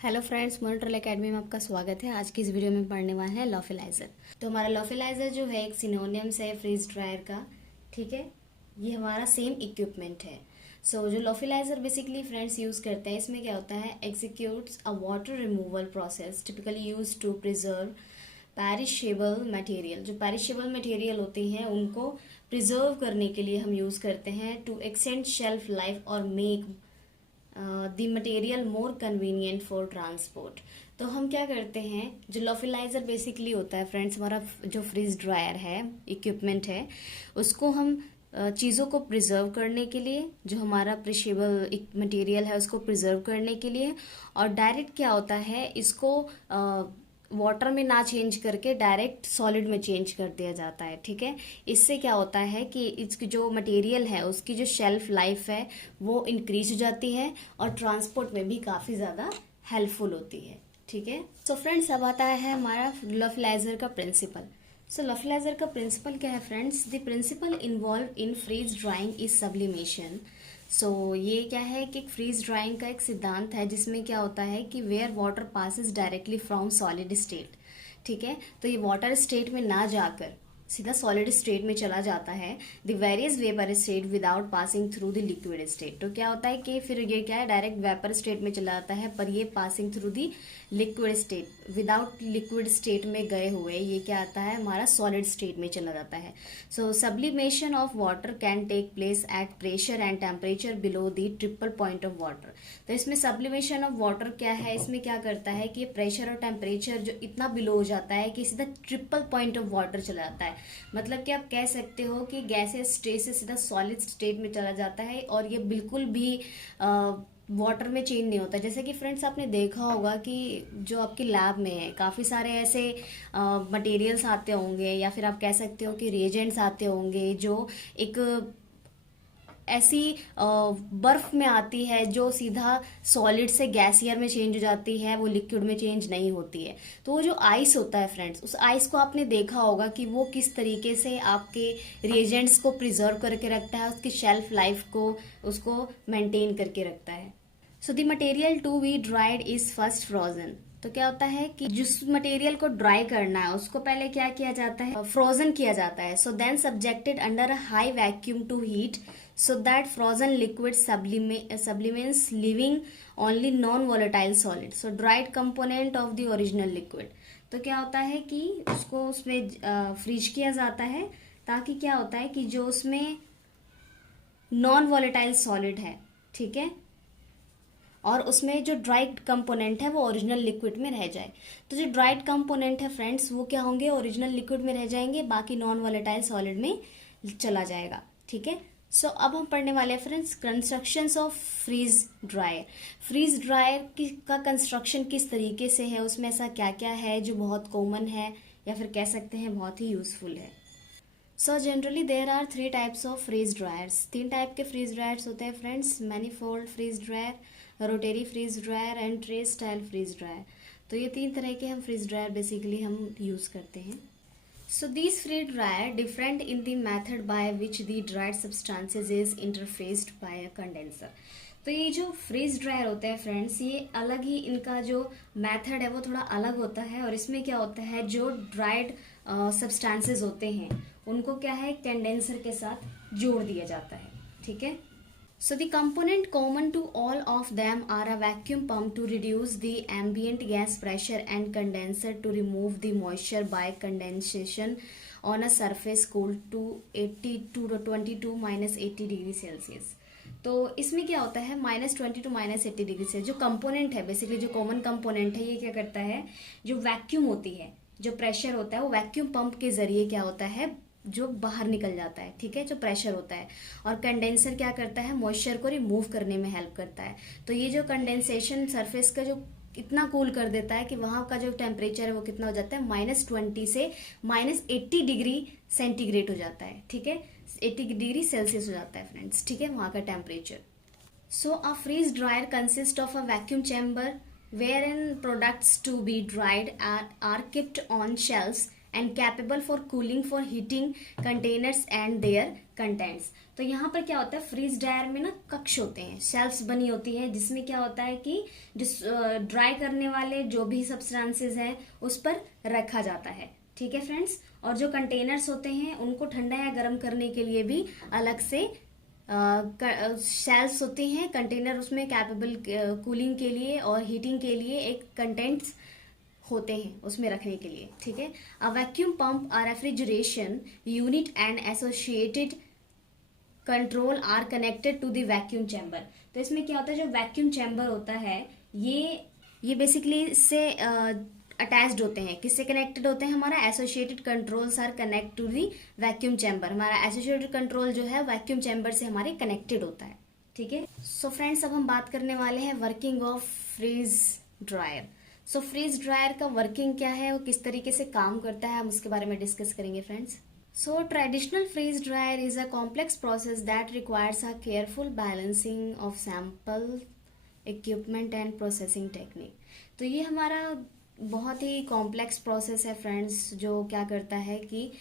Hello friends, मोनिट्रोल academy में आपका स्वागत है। आज की इस वीडियो में पढ़ने वाले हैं लॉफिलाइजर। तो हमारा लॉफिलाइजर जो है एक सिनोनिम्स है फ्रीज ड्रायर का। ठीक है, ये हमारा सेम इक्विपमेंट है। जो लॉफिलाइजर बेसिकली फ्रेंड्स यूज़ करते हैं, इसमें क्या होता है, executes a water removal process typically use to preserve perishable material. जो पैरिशेबल मटेरियल होती हैं उनको प्रिजर्व करने के लिए हम यूज़ करते हैं टू एक्सटेंड शेल्फ लाइफ और make the material more convenient for transport. तो हम क्या करते हैं, जो लॉफिलाइजर बेसिकली होता है फ्रेंड्स, हमारा जो फ्रीज ड्रायर है इक्विपमेंट है, उसको हम चीज़ों को प्रिजर्व करने के लिए, जो हमारा प्रिशेबल मटेरियल है उसको प्रिजर्व करने के लिए, और डायरेक्ट क्या होता है, इसको वाटर में ना चेंज करके डायरेक्ट सॉलिड में चेंज कर दिया जाता है। ठीक है, इससे क्या होता है कि इसकी जो मटेरियल है उसकी जो शेल्फ लाइफ है वो इंक्रीज हो जाती है और ट्रांसपोर्ट में भी काफ़ी ज़्यादा हेल्पफुल होती है। ठीक है, सो फ्रेंड्स अब आता है हमारा लॉफिलाइजर का प्रिंसिपल। लॉफिलाइजर का प्रिंसिपल क्या है friends? The principle involve in freeze drying is sublimation. ये क्या है कि फ्रीज ड्राइंग का एक सिद्धांत है जिसमें क्या होता है कि where water passes directly from solid state. ठीक है, तो ये वाटर स्टेट में ना जाकर सीधा सॉलिड स्टेट में चला जाता है, the various vapour state without passing through the liquid state. तो क्या होता है कि फिर ये क्या है, डायरेक्ट वेपर स्टेट में चला जाता है, पर ये passing through the liquid state, without liquid state में गए हुए ये क्या आता है, हमारा सॉलिड स्टेट में चला जाता है। Sublimation of water can take place at pressure and temperature below the triple point of water. तो इसमें सब्लिमेशन ऑफ वाटर क्या है, इसमें क्या करता है कि प्रेशर और टेम्परेचर जो इतना बिलो हो जाता है कि सीधा ट्रिपल पॉइंट ऑफ वाटर चला जाता है। मतलब कि आप कह सकते हो कि गैसेस स्टेट से सीधा सॉलिड स्टेट में चला जाता है और ये बिल्कुल भी वाटर में चेंज नहीं होता। जैसे कि फ्रेंड्स आपने देखा होगा कि जो आपकी लैब में है काफ़ी सारे ऐसे मटेरियल्स आते होंगे, या फिर आप कह सकते हो कि रिएजेंट्स आते होंगे जो एक ऐसी बर्फ में आती है जो सीधा सॉलिड से गैसियर में चेंज हो जाती है, वो लिक्विड में चेंज नहीं होती है। तो वो जो आइस होता है फ्रेंड्स, उस आइस को आपने देखा होगा कि वो किस तरीके से आपके रिएजेंट्स को प्रिजर्व करके रखता है, उसकी शेल्फ लाइफ को उसको मेंटेन करके रखता है। The material to be dried is first frozen. तो क्या होता है कि जिस मटेरियल को ड्राई करना है उसको पहले क्या किया जाता है, फ्रोजन किया जाता है। Then subjected under a high vacuum to heat so that frozen liquid sublimates leaving only non-volatile solid, so dried component of the original liquid। तो क्या होता है कि उसको उसमें फ्रीज किया जाता है, ताकि क्या होता है कि जो उसमें नॉन वॉलेटाइल सॉलिड है, ठीक है, और उसमें जो ड्राइड कंपोनेंट है वो ओरिजिनल लिक्विड में रह जाए। तो जो ड्राइड कंपोनेंट है फ्रेंड्स वो क्या होंगे, ओरिजिनल लिक्विड में रह जाएंगे, बाकी नॉन वॉलेटाइल सॉलिड में चला जाएगा। ठीक है, अब हम पढ़ने वाले हैं friends constructions of freeze dryer. Freeze dryer का कंस्ट्रक्शन किस तरीके से है, उसमें ऐसा क्या क्या है जो बहुत कॉमन है या फिर कह सकते हैं बहुत ही यूजफुल है। Generally there are 3 types of freeze dryers. 3 type के फ्रीज ड्रायर्स होते हैं friends, manifold freeze dryer, rotary freeze dryer and tray style freeze dryer. तो ये 3 तरह के हम फ्रीज ड्रायर बेसिकली हम यूज करते हैं। These freeze dryer different in the method by which the dried substances is interfaced by a condenser। तो ये जो फ्रीज ड्रायर होता है फ्रेंड्स, ये अलग ही इनका जो मेथड है वो थोड़ा अलग होता है, और इसमें क्या होता है जो ड्राइड सब्सटेंसेस होते हैं उनको क्या है कंडेंसर के साथ जोड़ दिया जाता है। ठीक है, the component common to all of them are a vacuum pump to reduce the ambient gas pressure and condenser to remove the moisture by condensation on a surface cooled to 22 minus 80 degree Celsius. तो इसमें क्या होता है, -20 to -80 degree से जो component है basically जो common component है, ये क्या करता है, जो वैक्यूम होती है, जो प्रेशर होता है वो वैक्यूम पंप के जरिए क्या होता है जो बाहर निकल जाता है। ठीक है, जो प्रेशर होता है, और कंडेंसर क्या करता है, मॉइस्चर को रिमूव करने में हेल्प करता है। तो ये जो कंडेंसेशन सरफेस का जो इतना कूल कर देता है कि वहां का जो टेम्परेचर है वो कितना हो जाता है, -20 से -80 डिग्री सेंटीग्रेड हो जाता है। ठीक है, 80 डिग्री सेल्सियस हो जाता है फ्रेंड्स। ठीक है, वहां का temperature. A freeze dryer consist of a vacuum chamber wherein products to be dried are kept on shelves and capable for cooling for heating containers and their contents. तो यहाँ पर क्या होता है, फ्रीज ड्रायर में ना कक्ष होते हैं, शेल्फ्स बनी होती है, जिसमें क्या होता है कि ड्राई करने वाले जो भी सब्सटेंसेस हैं उस पर रखा जाता है। ठीक है फ्रेंड्स, और जो कंटेनर्स होते हैं उनको ठंडा या गर्म करने के लिए भी अलग से शेल्फ्स होती हैं, कंटेनर उसमें कैपेबल कूलिंग के लिए और हीटिंग के लिए एक कंटेंट्स होते हैं उसमें रखने के लिए। ठीक है, a vacuum pump, a refrigeration unit and associated control are connected to the vacuum chamber. तो इसमें क्या होता है, जो वैक्यूम चैम्बर होता है ये बेसिकली इससे अटैच्ड होते हैं, किससे कनेक्टेड होते हैं, हमारा associated controls are connect to the vacuum chamber. हमारा एसोसिएटेड कंट्रोल जो है वैक्यूम चैम्बर से हमारे कनेक्टेड होता है। ठीक है, सो फ्रेंड्स अब हम बात करने वाले हैं working of freeze dryer. So freeze dryer का वर्किंग क्या है, वो किस तरीके से काम करता है, हम उसके बारे में डिस्कस करेंगे friends. So traditional freeze dryer is a complex process that requires a careful balancing of sample, equipment and processing technique. तो ये हमारा बहुत ही कॉम्प्लेक्स प्रोसेस है फ्रेंड्स, जो क्या करता है कि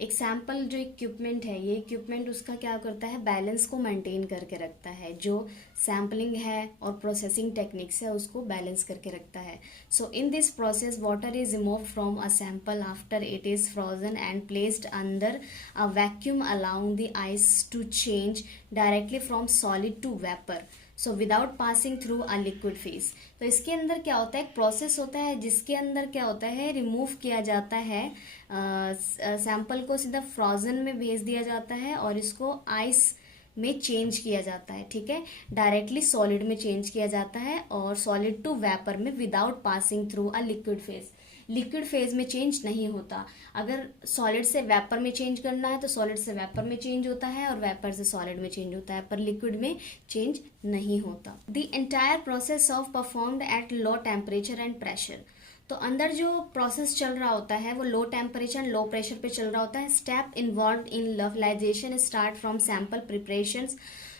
एक सैंपल जो इक्विपमेंट है, ये इक्विपमेंट उसका क्या करता है, बैलेंस को मेंटेन करके रखता है, जो सैम्पलिंग है और प्रोसेसिंग टेक्निक्स है उसको बैलेंस करके रखता है। So in this process water is removed from a sample after it is frozen and placed under a vacuum allowing the ice to change directly from solid to vapour, so without passing through a liquid phase. तो इसके अंदर क्या होता है, एक process होता है जिसके अंदर क्या होता है, रिमूव किया जाता है सैंपल को, सीधा फ्रोजन में भेज दिया जाता है और इसको आइस में चेंज किया जाता है। ठीक है, डायरेक्टली सॉलिड में चेंज किया जाता है और सॉलिड टू वेपर में without passing through a liquid phase. Liquid phase में चेंज नहीं होता, अगर सॉलिड से वेपर में चेंज करना है तो सॉलिड से वेपर में चेंज होता है और वेपर से सॉलिड में चेंज होता है, पर लिक्विड में चेंज नहीं होता। The entire process of performed at low temperature and pressure. तो अंदर जो प्रोसेस चल रहा होता है वो low temperature and low pressure पे चल रहा होता है। Step involve in lyophilization start from sample preparations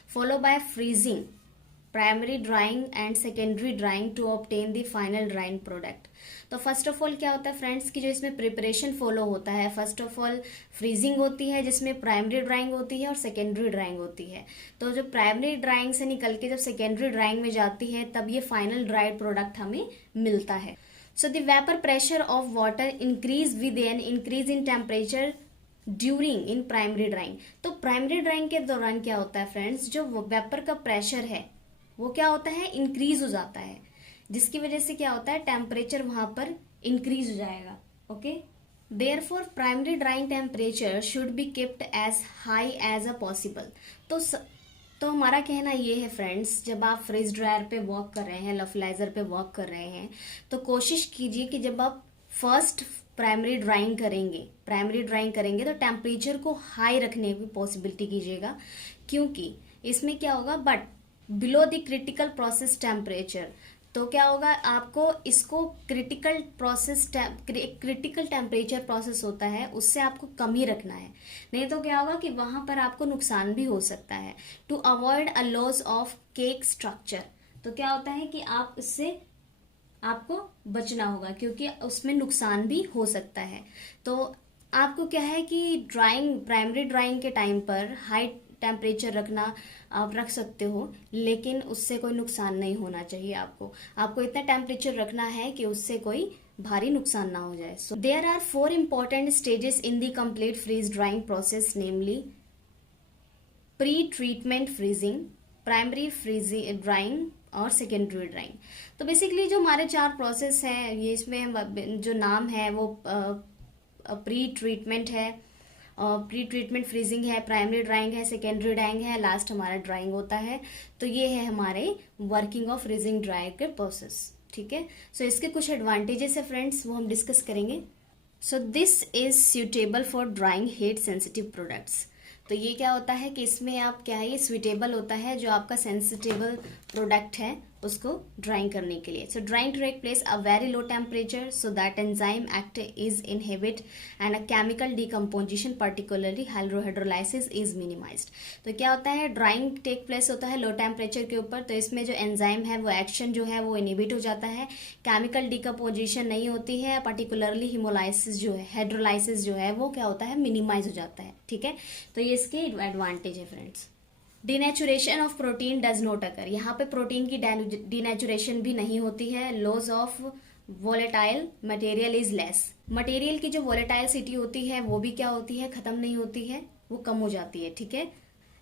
follow by freezing, primary drying and secondary drying to obtain the final drying product. तो फर्स्ट ऑफ ऑल क्या होता है फ्रेंड्स कि जो इसमें प्रिपरेशन फॉलो होता है, फर्स्ट ऑफ ऑल फ्रीजिंग होती है जिसमें प्राइमरी ड्राइंग होती है और सेकेंडरी ड्राइंग होती है। तो जो प्राइमरी ड्राइंग से निकल के जब सेकेंडरी ड्राइंग में जाती है तब ये फाइनल ड्राइड प्रोडक्ट हमें मिलता है। So the vapour pressure of water increase with an increase in temperature during in primary drawing. तो प्राइमरी ड्राइंग के दौरान क्या होता है फ्रेंड्स, जो वेपर का प्रेशर है वो क्या होता है, इंक्रीज हो जाता है, जिसकी वजह से क्या होता है, टेम्परेचर वहां पर इंक्रीज हो जाएगा। Okay, therefore primary drying temperature should be kept as high as a possible. तो हमारा कहना ये है फ्रेंड्स, जब आप फ्रीज ड्रायर पे वर्क कर रहे हैं, लोफलाइजर पे वर्क कर रहे हैं, तो कोशिश कीजिए कि जब आप फर्स्ट प्राइमरी ड्राइंग करेंगे तो टेम्परेचर को हाई रखने की पॉसिबिलिटी कीजिएगा, क्योंकि इसमें क्या होगा, but below the critical process temperature. तो क्या होगा, आपको इसको क्रिटिकल टेम्परेचर प्रोसेस होता है उससे आपको कम ही रखना है, नहीं तो क्या होगा कि वहां पर आपको नुकसान भी हो सकता है। To avoid a loss of cake structure, तो क्या होता है कि आप इससे आपको बचना होगा क्योंकि उसमें नुकसान भी हो सकता है। तो आपको क्या है कि प्राइमरी ड्राइंग के टाइम पर हाई टेम्परेचर रखना आप रख सकते हो, लेकिन उससे कोई नुकसान नहीं होना चाहिए। आपको इतना टेम्परेचर रखना है कि उससे कोई भारी नुकसान ना हो जाए। So there are 4 important stages in the complete freeze drying process, namely pre treatment freezing, primary freezing drying और सेकेंडरी ड्राइंग। तो बेसिकली जो हमारे 4 प्रोसेस हैं, ये इसमें जो नाम है वो प्री ट्रीटमेंट है, प्री ट्रीटमेंट फ्रीजिंग है, प्राइमरी ड्राइंग है, सेकेंडरी ड्राइंग है, लास्ट हमारा ड्राइंग होता है। तो ये है हमारे वर्किंग ऑफ फ्रीजिंग ड्रायर के प्रोसेस। ठीक है, सो इसके कुछ एडवांटेजेस है फ्रेंड्स, वो हम डिस्कस करेंगे। So this is suitable for drawing heat sensitive products. तो ये क्या होता है कि इसमें आप क्या है, ये सुटेबल होता है, जो आपका सेंसिटिव प्रोडक्ट है उसको ड्राइंग करने के लिए। So drying to take place a very low temperature so that enzyme act is inhibit and a chemical decomposition particularly hydrolysis is minimized. तो क्या होता है, ड्राइंग टेक प्लेस होता है लो टेम्परेचर के ऊपर, तो इसमें जो एंजाइम है वो एक्शन जो है वो इनहिबिट हो जाता है, केमिकल डिकम्पोजिशन नहीं होती है, पर्टिकुलरली हिमोलाइसिस जो है, हाइड्रोलाइसिस जो है वो क्या होता है, मिनिमाइज हो जाता है। ठीक है, तो ये इसके एडवांटेज है friends. Denaturation of protein does not occur, यहाँ पे प्रोटीन की डिनेचुरेशन भी नहीं होती है। Loss of volatile material is less, material की जो वोलेटाइल होती है वो भी क्या होती है, खत्म नहीं होती है, वो कम हो जाती है। ठीक है,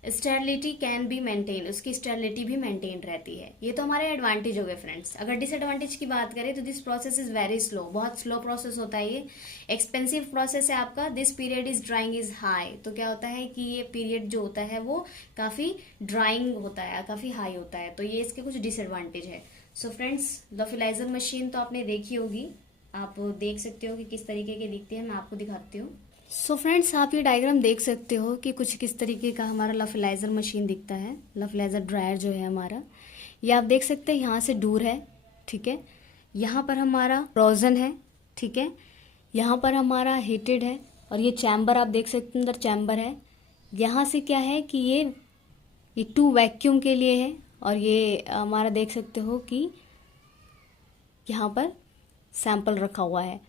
स्टेरिलिटी कैन बी मेंटेन, उसकी स्टेरिलिटी भी मेंटेन रहती है। ये तो हमारे एडवांटेज हो गए फ्रेंड्स। अगर डिसएडवांटेज की बात करें तो this process is very slow, बहुत स्लो प्रोसेस होता है, ये एक्सपेंसिव प्रोसेस है आपका। This period is drawing is high, तो क्या होता है कि ये पीरियड जो होता है वो काफी ड्राइंग होता है, काफी हाई होता है, तो ये इसके कुछ डिसएडवांटेज है। सो फ्रेंड्स, लॉफिलाइजर मशीन तो आपने देखी होगी, आप देख सकते हो कि किस तरीके की दिखती है, मैं आपको दिखाती हूँ। सो फ्रेंड्स, आप ये डायग्राम देख सकते हो कि कुछ किस तरीके का हमारा लॉफिलाइजर मशीन दिखता है। लॉफिलाइजर ड्रायर जो है हमारा, ये आप देख सकते हैं, यहाँ से दूर है। ठीक है, यहाँ पर हमारा फ्रोजन है। ठीक है, यहाँ पर हमारा हीटेड है, और ये चैम्बर आप देख सकते हैं, अंदर चैम्बर है। यहाँ से क्या है कि ये टू वैक्यूम के लिए है, और ये हमारा देख सकते हो कि यहाँ पर सैंपल रखा हुआ है।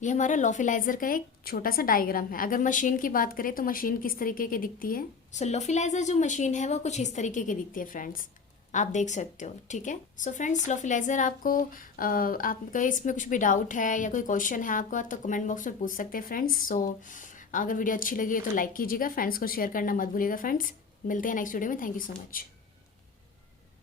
ये हमारा लॉफिलाइजर का एक छोटा सा डायग्राम है। अगर मशीन की बात करें तो मशीन किस तरीके की दिखती है। सो लॉफिलाइजर जो मशीन है वो कुछ इस तरीके की दिखती है फ्रेंड्स, आप देख सकते हो। ठीक है, सो फ्रेंड्स, लॉफिलाइजर आपको इसमें कुछ भी डाउट है या कोई क्वेश्चन है आपका तो कमेंट बॉक्स में पूछ सकते हैं फ्रेंड्स। सो अगर वीडियो अच्छी लगी है तो लाइक कीजिएगा, फ्रेंड्स को शेयर करना मत भूलिएगा फ्रेंड्स। मिलते हैं नेक्स्ट वीडियो में, थैंक यू सो मच।